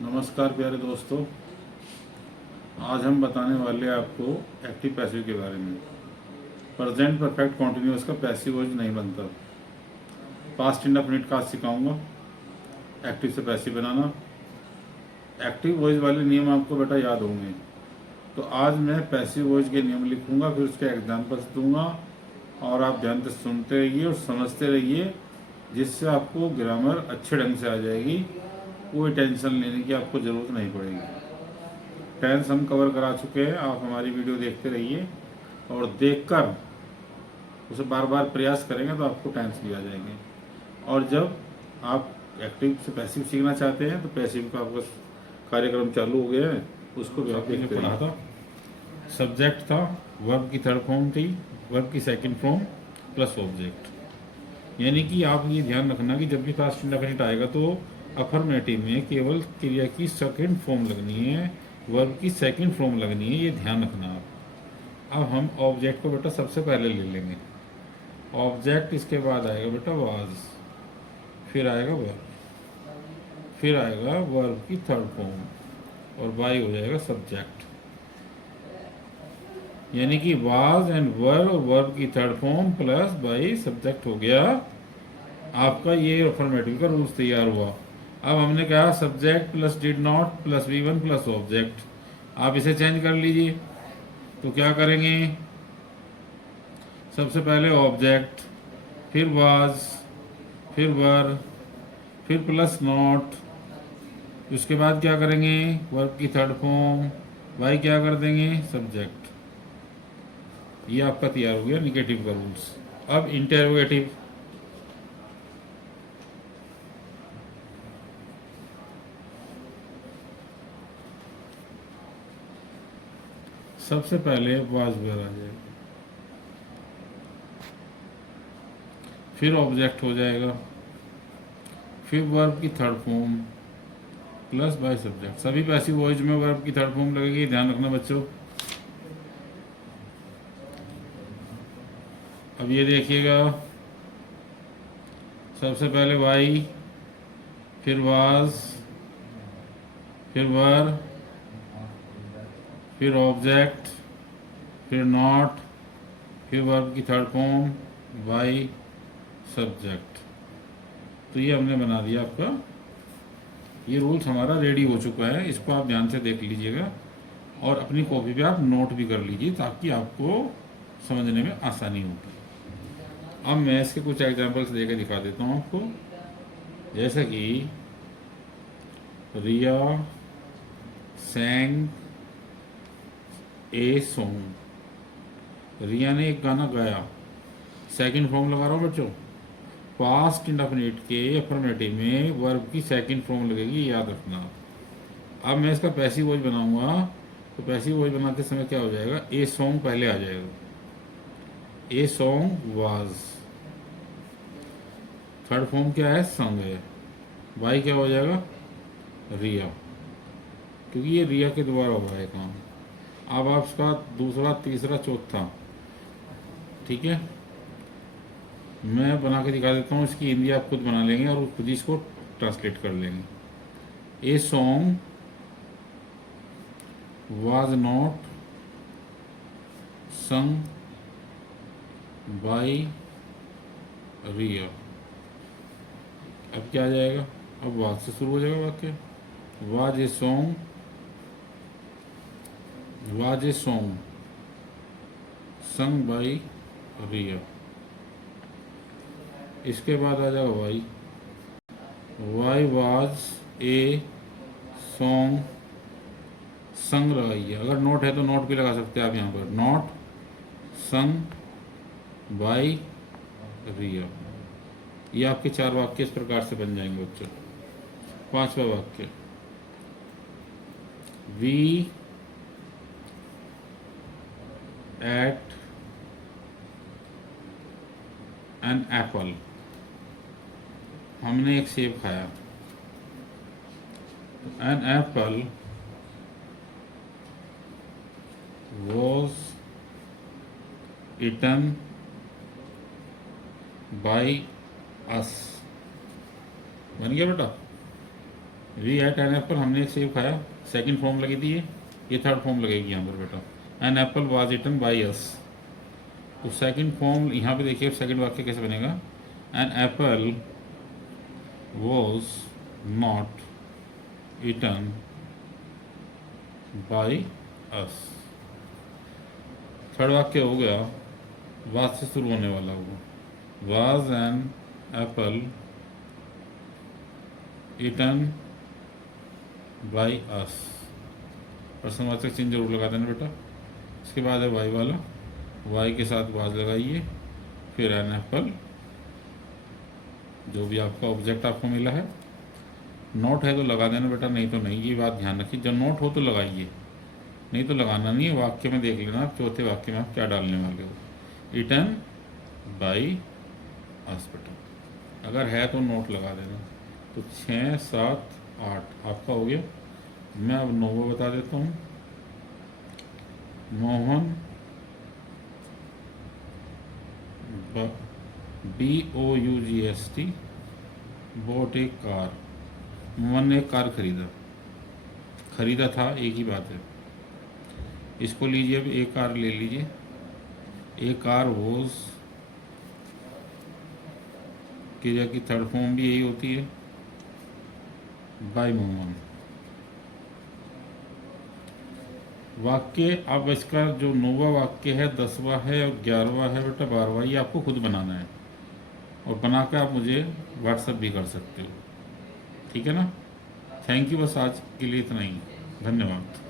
नमस्कार प्यारे दोस्तों। आज हम बताने वाले हैं आपको एक्टिव पैसिव के बारे में। प्रेजेंट परफेक्ट कॉन्टिन्यूस का पैसिव वॉइस नहीं बनता। पास्ट इंडेफिनिट का आज सिखाऊंगा एक्टिव से पैसिव बनाना। एक्टिव वॉइस वाले नियम आपको बेटा याद होंगे। तो आज मैं पैसिव वॉइस के नियम लिखूंगा, फिर उसके एग्जाम्पल्स दूंगा और आप ध्यान से सुनते रहिए और समझते रहिए, जिससे आपको ग्रामर अच्छे ढंग से आ जाएगी। कोई टेंशन लेने की आपको ज़रूरत नहीं पड़ेगी। टेंस हम कवर करा चुके हैं, आप हमारी वीडियो देखते रहिए और देखकर उसे बार बार प्रयास करेंगे तो आपको टेंस भी आ जाएंगे। और जब आप एक्टिव से पैसिव सीखना चाहते हैं तो पैसिव का आपका कार्यक्रम चालू हो गया है, उसको भी आप देखते पढ़ा था। सब्जेक्ट था, वर्ब की थर्ड फॉर्म थी, वर्ब की सेकंड फॉर्म प्लस ऑब्जेक्ट। यानी कि आप ये ध्यान रखना कि जब भी पास्ट इंडेफिनिट आएगा तो अफर्मेटिव में केवल क्रिया की सेकंड फॉर्म लगनी है, वर्ब की सेकंड फॉर्म लगनी है, ये ध्यान रखना आप। अब हम ऑब्जेक्ट को बेटा सबसे पहले ले लेंगे। ऑब्जेक्ट इसके बाद आएगा बेटा वाज, फिर आएगा वर्ब, फिर आएगा वर्ब की थर्ड फॉर्म और बाई हो जाएगा सब्जेक्ट। यानी कि वाज एंड वर्ब, वर्ब की third form plus by subject हो गया आपका। ये अफर्मेटिव का रूल्स तैयार हुआ। अब हमने कहा subject plus did not plus V1 plus object. आप इसे चेंज कर लीजिए। तो क्या करेंगे, सबसे पहले ऑब्जेक्ट, फिर वाज, फिर वर, फिर प्लस नॉट। उसके बाद क्या करेंगे, वर्ब की थर्ड फॉर्म, वाई क्या कर देंगे सब्जेक्ट। ये आपका तैयार हो गया निगेटिव का रूल्स। अब इंटेरोगेटिव। सबसे पहले वाज वेयर आ जाएगा, फिर ऑब्जेक्ट हो जाएगा, फिर वर्ब की third form plus by subject. सभी पैसिव वॉइस में वर्ब की थर्ड फॉर्म लगेगी, ध्यान रखना बच्चों। अब ये देखिएगा, सबसे पहले वाई, फिर वाज, फिर वर, फिर ऑब्जेक्ट, फिर नॉट, फिर वर्ब की थर्ड फॉर्म बाई सब्जेक्ट। तो ये हमने बना दिया आपका। ये रूल्स हमारा रेडी हो चुका है, इसको आप ध्यान से देख लीजिएगा और अपनी कॉपी पे आप नोट भी कर लीजिए ताकि आपको समझने में आसानी होगी। अब मैं इसके कुछ एग्जांपल्स देकर दिखा देता हूँ आपको। जैसे कि रिया सैंग ए सॉन्ग। रिया ने एक गाना गाया, सेकंड फॉर्म लगा रहा हूँ बच्चों। पास्ट इंडेफिनिट के अफर्मेटिव में वर्ब की सेकंड फॉर्म लगेगी, याद रखना। अब मैं इसका पैसिव वॉइस बनाऊंगा, तो पैसिव वॉइस बनाते समय क्या हो जाएगा, ए सॉन्ग पहले आ जाएगा, ए सॉन्ग वाज। थर्ड फॉर्म क्या है, संग है। वाई क्या हो जाएगा, रिया, क्योंकि ये रिया के द्वारा हुआ है काम। अब आप इसका दूसरा, तीसरा, चौथा, ठीक है, मैं बना के दिखा देता हूँ। इसकी हिंदी आप खुद बना लेंगे और खुद ही इसको ट्रांसलेट कर लेंगे। ए song was not sung by रिया। अब क्या आ जाएगा, अब वाज से शुरू हो जाएगा वाक्य। Was a song, was a song sung by Riya. इसके बाद आ जाएगा why, why was a song sung लगाइए। अगर नोट है तो नोट भी लगा सकते हैं आप यहाँ पर, नॉट संग बाई रिया। ये आपके चार वाक्य इस प्रकार से बन जाएंगे बच्चों। पांचवा वाक्य, वी एट एन एप्पल। हमने एक सेब खाया। An apple was eaten by us। बन गया बेटा। वी एट एन एप्पल, हमने एक सेब खाया, सेकंड फॉर्म लगी थी ये थर्ड फॉर्म लगेगी यहाँ पर बेटा। An apple was eaten by us, तो सेकंड फॉर्म यहाँ पे देखिए सेकंड वाक्य कैसे बनेगा, an apple was not eaten by us. Third वाक्य हो गया वाज से शुरू होने वाला वो, was an apple eaten by us, प्रश्नवाचक चिन्ह जरूर लगा देना बेटा। इसके बाद है वाई वाला, वाई के साथ वाज लगाइए, फिर एन एप्पल, जो भी आपका ऑब्जेक्ट आपको मिला है। नोट है तो लगा देना बेटा, नहीं तो नहीं, ये बात ध्यान रखिए, जब नोट हो तो लगाइए, नहीं तो लगाना नहीं है। वाक्य में देख लेना आप चौथे वाक्य में आप क्या डालने वाले हो, इटन बाई अस बेटा। अगर है तो नोट लगा देना। तो 6, 7, 8 आपका हो गया। मैं अब 9वां बता देता हूँ। मोहन BOUGST बॉट ए कार, मोहन ने एक कार खरीदा, खरीदा था एक ही बात है, इसको लीजिए, अब एक कार ले लीजिए। ए कार वॉज क्रिया की थर्ड फॉर्म भी यही होती है, बाय मोहन। वाक्य अब इसका जो 9वां वाक्य है, 10वां है और 11वां है बेटा, 12वां, ये आपको खुद बनाना है और बना के आप मुझे व्हाट्सएप भी कर सकते हो, ठीक है ना। थैंक यू, बस आज के लिए इतना ही, धन्यवाद।